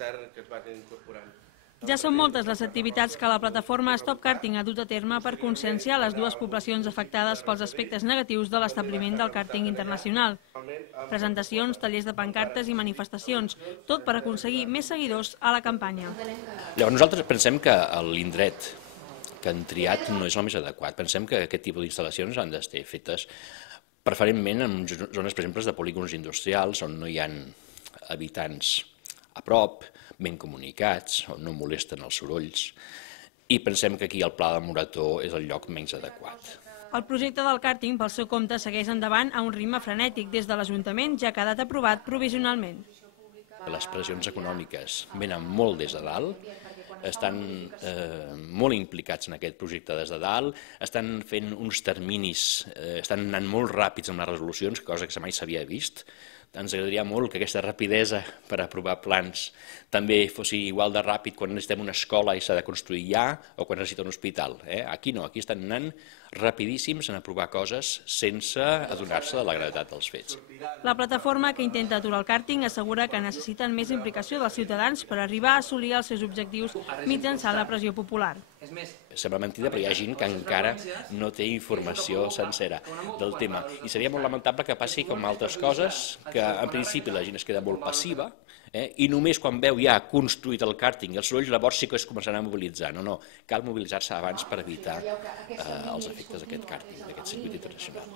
que es van incorporant. Ja són moltes les activitats que la plataforma Stop Karting ha dut a terme per conscienciar les dues poblacions afectades pels aspectes negatius de l'establiment del kàrting internacional. Presentacions, tallers de pancartes i manifestacions, tot per aconseguir més seguidors a la campanya. Llavors nosaltres pensem que l'indret que han triat no és el més adequat. Pensem que aquest tipus d'instal·lacions han d'estar fetes preferentment en zones, per exemple, de polígons industrials on no hi ha habitants a prop, ben comunicats, on no molesten els sorolls, i pensem que aquí el Pla de Morató és el lloc menys adequat. El projecte del càrting, pel seu compte, segueix endavant a un ritme frenètic des de l'Ajuntament, ja ha quedat aprovat provisionalment. Les pressions econòmiques venen molt des de dalt, estan molt implicats en aquest projecte des de dalt, estan fent uns terminis, estan anant molt ràpids amb les resolucions, cosa que mai s'havia vist. Ens agradaria molt que aquesta rapidesa per aprovar plans també fos igual de ràpid quan necessitem una escola i s'ha de construir ja o quan necessita un hospital. Aquí no, aquí estan anant rapidíssims en aprovar coses sense adonar-se de la gravetat dels fets. La plataforma que intenta aturar el càrting assegura que necessiten més implicació dels ciutadans per arribar a assolir els seus objectius mitjançant la pressió popular. Sembla mentida, però hi ha gent que encara no té informació sencera del tema. I seria molt lamentable que passi com altres coses, que en principi la gent es queda molt passiva i només quan veu ja construït el càrting i els sorolls, llavors sí que es començaran a mobilitzar. No, cal mobilitzar-se abans per evitar els efectes d'aquest càrting, d'aquest circuit internacional.